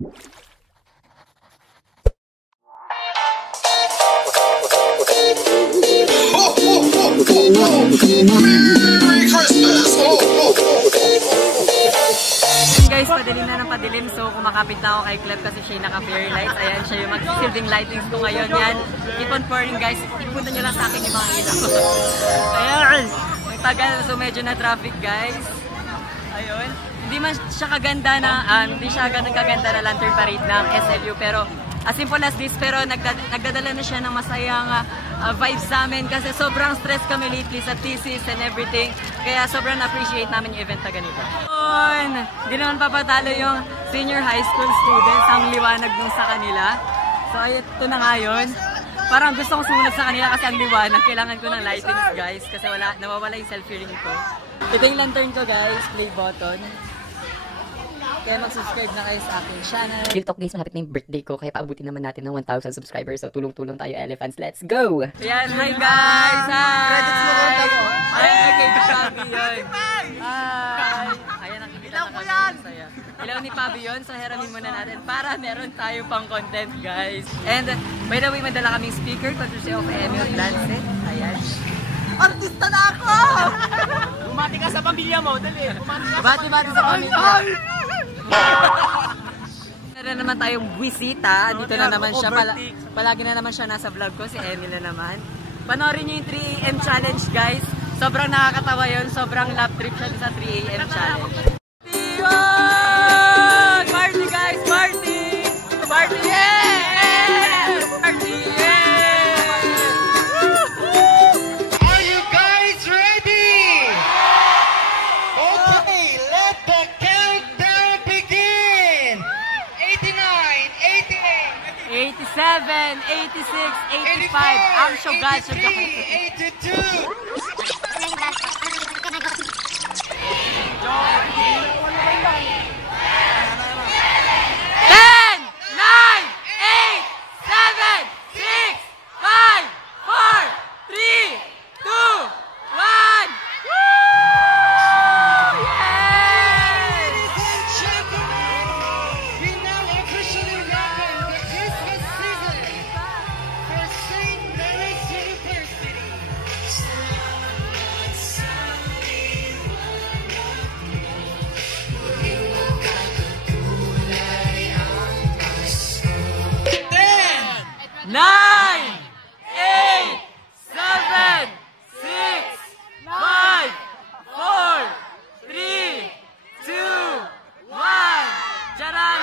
Merry Christmas! Guys, padilim na ng padilim. So, kumakapit na ako kay Clef kasi siya yung naka-fairy lights. Ayan, siya yung mag-silving lightings ko ngayon. Yan, keep on pouring guys. Ipunta nyo lang sa akin yung mga ilaw. Ayan, nagtagal. So, medyo na traffic guys. Ayun. Hindi man siya kaganda na, hindi siya ganun kaganda na lantern parade ng SLU. Pero, as simple as this, pero nagdadala na siya ng masayang vibes sa amin kasi sobrang stress kami lately sa thesis and everything. Kaya sobrang appreciate namin yung event na ganito. Hindi naman papatalo yung senior high school students, ang liwanag nung sa kanila. So ito na nga yun. Parang gusto kong sumunod sa kanila kasi ang liwanag. Kailangan ko ng lightings guys kasi nawawala yung selfie ring ko. Ito yung lantern ko guys, play button. Kaya mag-subscribe na kayo sa aking channel. Real talk guys, malapit na yung birthday ko. Kaya paabutin naman natin ng 1,000 subscribers. So tulong-tulong tayo elephants. Let's go! Ayan, hi guys! Hi! Credits mo rin tayo. Ayan, kay Pabi yun. Hi! Ayan, nakikita na kami yung saya. Ilaw ni Pabi yun. So heramin muna natin para meron tayo pang content guys. And by the way, madala kaming speaker. Courtesy of Emil Lance. Ayan. Artista na ako! Bumati ka sa pamilya mo. Dali. Bumati sa pamilya. Meron naman tayong buwisita. Dito na naman siya. Palagi na naman siya nasa vlog ko. Si Emil na naman. Panoorin niyo yung 3 AM challenge guys. Sobrang nakakatawa yun. Sobrang love trip siya sa 3 AM challenge. Party guys! Party! Party! Yeah! Party! Yeah! Are you guys ready? Okay, let the countdown begin. 89, 88, 87, 86, 85. Ang syugad, 82. 9, 8, 7, 6, 5, 4, 3, 2, 1. Charan!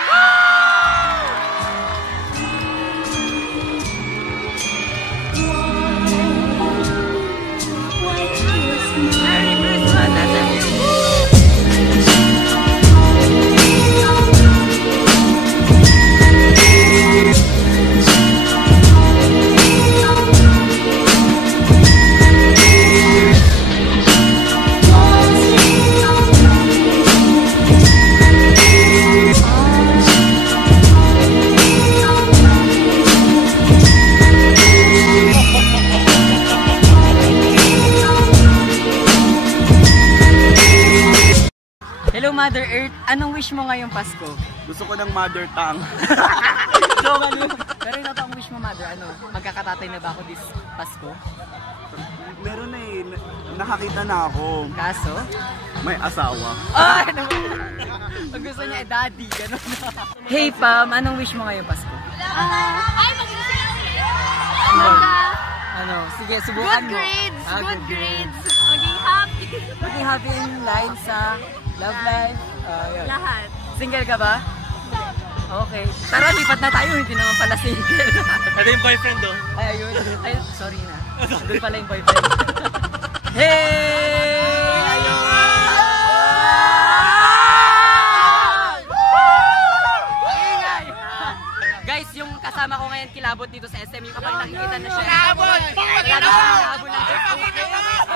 Merry Christmas! Hello Mother Earth, anong wish mo ngayong Pasko? Gusto ko ng mother tongue. Pero ito ang wish mo Mother, ano? Magkakatatay na ba ako this Pasko? Meron na eh, nakakita na ako. Kaso? May asawa. Ay! Pag gusto niya daddy, gano'n. Hey Pam, anong wish mo ngayong Pasko? Ay, mag-isip! Ano? Sige, subukan mo. Good grades! Good grades. Maging happy! Maging happy in life sa love life. Yun. Lahat. Single ka ba? Okay. Tara, lipat na tayo. Hindi naman pala single. Ito yung boyfriend do. Ay, ayun. Ay, sorry na. Doon pala yung boyfriend. Hey! Ayun! Guys, yung kasama ko ngayon kilabot dito sa SM, yung kapag nakikita na siya. Kilabot! Kilabot lang.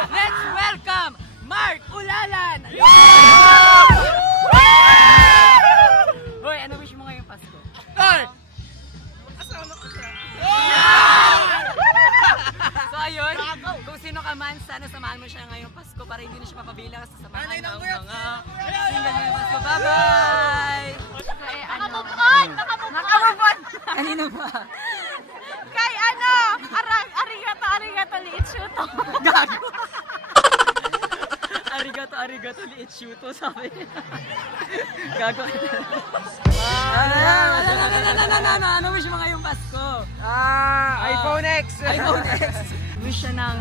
Let's welcome Mark Ulalan! Hoy, ano wish mo ngayong Pasko? Hoy! Kasama ko siya. So ayun, kung sino ka man, sana samahan mo siya ngayong Pasko para hindi na siya papabilang sa samahan ng mga single ngayong Pasko. Bye-bye! Ano? Kay ano? Arigato, liit shuto. Gago. Arigato, liit shuto, sabi niya. Gago. Ano wish mo ngayong Pasko? iPhone X. iPhone X. Wish siya ng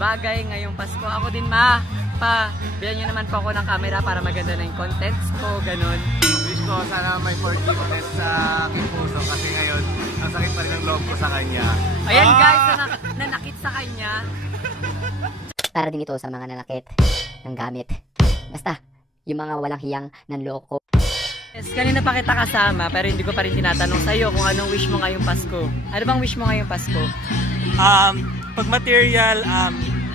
bagay ngayong Pasko. Ako din bilhan niyo naman po ako ng camera para maganda na yung contents ko, ganun. Wish ko sana may forgiveness sa aking puso kasi ngayon ang sakit pa rin ang loob ko sa kanya. Ayan guys, nanakit sa kanya. Para din ito sa mga nanakit ng gamit. Basta, yung mga walang hiyang nanloko. Yes, kanina pa kita kasama pero hindi ko pa rin tinatanong sa'yo kung anong wish mo ngayong Pasko. Ano bang wish mo ngayong Pasko? Pag material,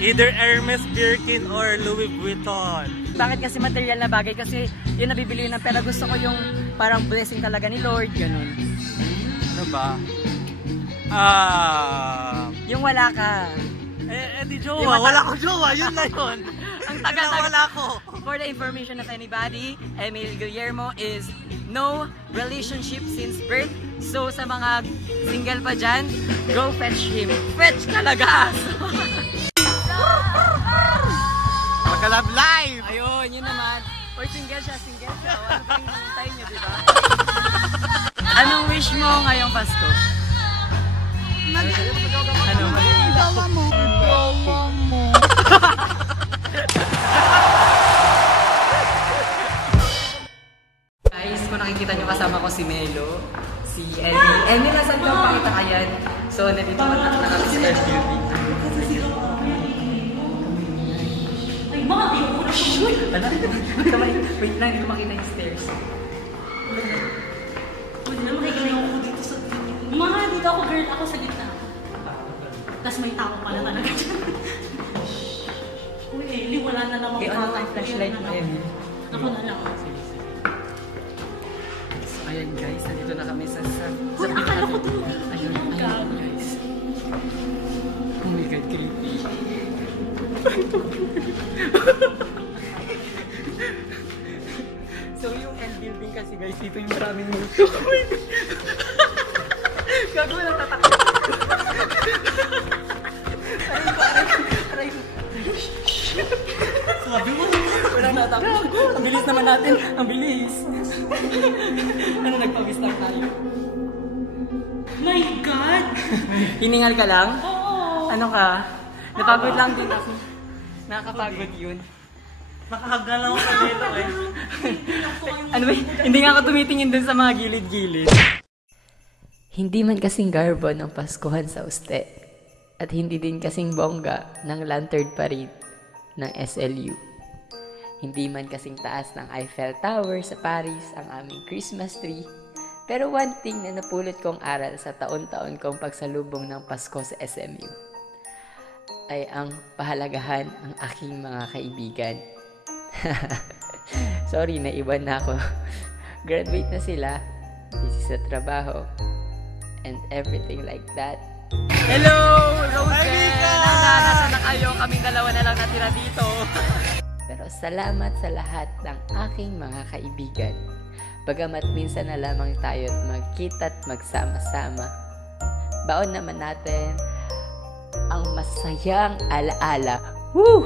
either Hermes, Birkin, or Louis Vuitton. Bakit kasi material na bagay? Kasi yun nabibili ng pera. Gusto ko yung parang blessing talaga ni Lord, ganun. Ano ba? Yung wala ka. Di jowa. Wala ko jowa. Yun na yun. Ang tagal wala ko. For the information of anybody, Emil Guillermo is no relationship since birth. So sa mga single pa dyan, go fetch him. Fetch talaga! Magka-love live! Ayun, yun naman. Or single siya. Ano pang hinihintay nyo, diba? Anong wish mo ngayong Pasko? Ano? Gawa mo. Guys, kung nakikita nyo kasama ko si Melo, si Emil. Emil, nasan ka? Pakita ka yan. So, nandito na kami sa Airbnb. Ay, mga Wait lang, hindi ko makita yung stairs. Pwede naman kaya ako dito sa... Mga dito ako, girl. Ako sa gitna. Tapos may tao pala talaga dyan. Uy, Eli, wala na naman. Okay, ano ang flashlight mo, Emil? Ako na lang. So, ayan guys, nandito na kami sa... Uy, akala ko doon. Ayun guys. Oh my God, creepy. So yung L building kasi guys, dito yung maraming multo. Gago lang tatakot. Aray ko. Sabi mo, walang tatakot. Ang bilis naman natin, ang bilis. Ano, nagpawis lang tayo. My God! Hiningal ka lang? Oo. Ano ka? Napagod lang din ako. Nakakapagod yun. Nakakagalaw ka nito eh. Ano ba? Hindi nga ako tumitingin dun sa mga gilid-gilid. Hindi man kasing garbo ng Paskuhan sa Uste. At hindi din kasing bongga ng lantern parade ng SLU. Hindi man kasing taas ng Eiffel Tower sa Paris ang aming Christmas tree. Pero one thing na napulot kong aral sa taon-taon kong pagsalubong ng Pasko sa SMU ay ang pahalagahan ang aking mga kaibigan. Sorry, naiwan na ako. Graduate na sila, busy sa trabaho, and everything like that. Hello, Rosen! Nasaan na kayo? Kaming dalawa na lang natira dito. Pero salamat sa lahat ng aking mga kaibigan. Bagamat minsan na lamang tayo't magkita at magsama-sama, baon naman natin ang masayang alaala. Woo!